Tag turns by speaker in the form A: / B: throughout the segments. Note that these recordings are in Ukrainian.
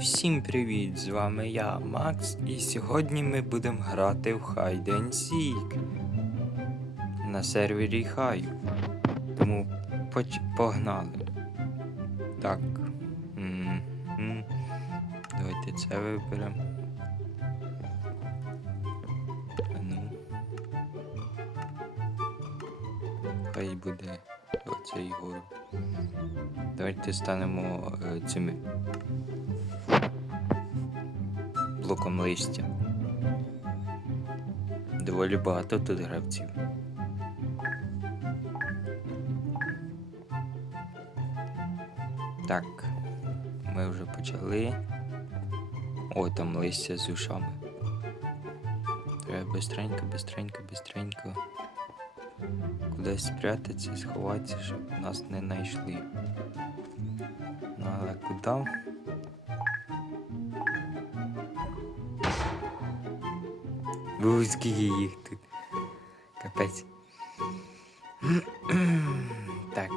A: Всім привіт! З вами я, Макс, і сьогодні ми будемо грати в Hide and Seek на сервері Хаю. Тому поч... погнали. Так. м, м. Давайте це виберемо. Ну. Хай буде оцей город. Давайте станемо е, цими блоком листя. Доволі багато тут гравців. Так, ми вже почали. О, там листя з ушами. Треба бистренько, бистренько, бистренько. Кудись спрятатися, сховатися, щоб нас не знайшли. Ну але куди? Бо скільки їх тут. Капець. так.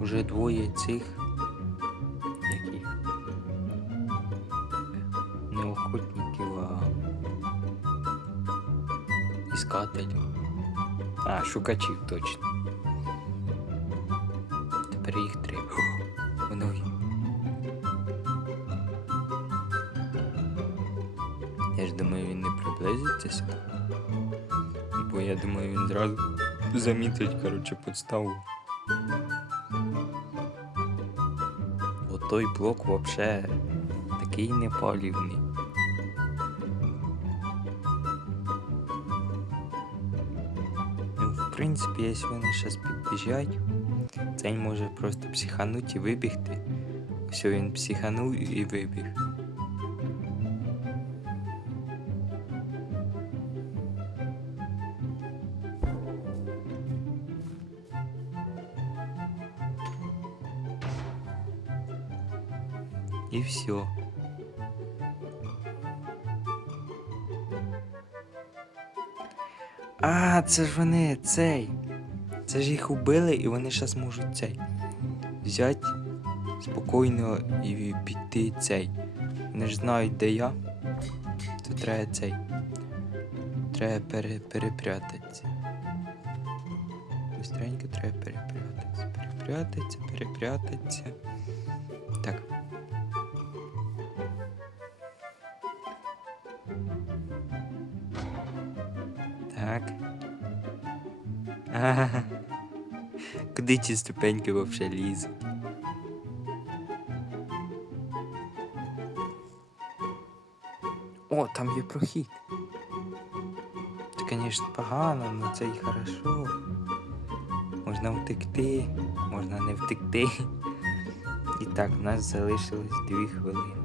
A: Уже двоє цих охотників, іскателів. А, шукачів точно. Тепер їх три. О, Я ж думаю, він не приблизиться сюди. Бо я думаю, він зразу замітить, коротше, подставу. От той блок вообще такий непалівний. В принципі, якщо вони зараз підбіжать, цей може просто психануть і вибігти. Ось він психанув і вибіг. І все. А, це ж вони цей. Це ж їх убили і вони зараз можуть цей. Взяти спокійно і піти цей. Вони ж знають, де я. То треба цей. Треба пере, перепрятатися. Быстренько треба перепрятатися. Перепрятатися, перепрятатися. Так. Так. Ага. Куди ці ступеньки вообще лізуть? О, там є прохід. Це, звісно, погано, але це і хорошо. Можна втекти, можна не втекти. І так, у нас залишилось дві хвилини.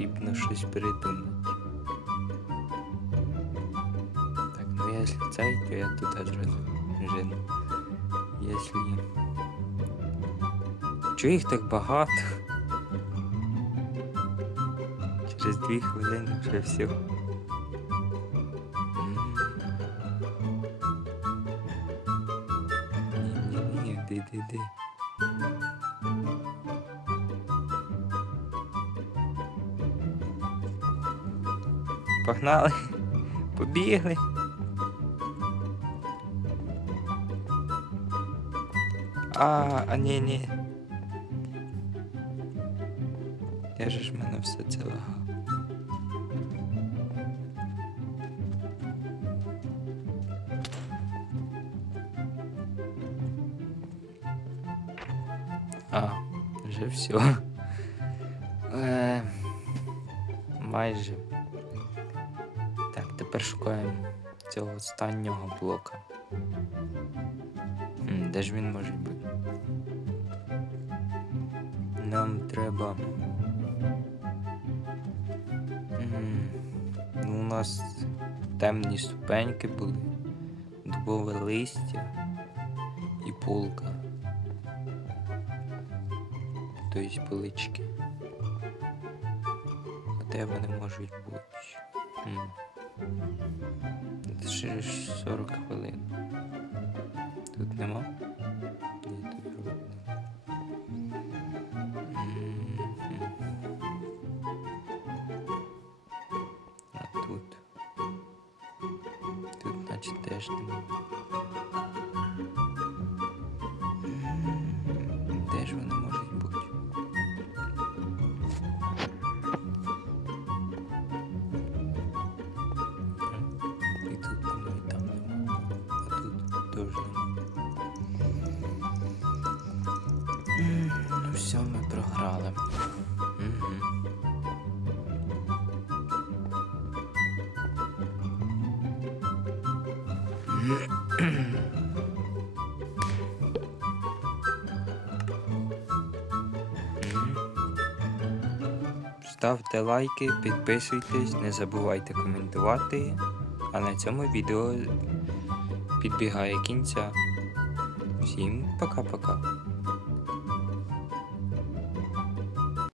A: Потрібно щось придумати. Так, ну якщо цей, то я тут одразу жену. Якщо... Чого їх так багато? Через дві хвилини вже все. Ні-ні-ні, де-де-де. Погнали. Побігли. А, а ні, ні. Я же ж в мене все це лагав. А, вже все. Майже. Тепер шукаємо цього останнього блока. Де ж він може бути? Нам треба. Ну, у нас темні ступеньки були, дубове листя і полка. Тобто полички. де вони можуть бути? М. Ще ж 40 хвилин. Тут нема? Ні, тут робити. А тут. Тут, значить, теж нема. Ставте лайки, підписуйтесь, не забувайте коментувати. А на цьому відео підбігає кінця. Всім пока-пока.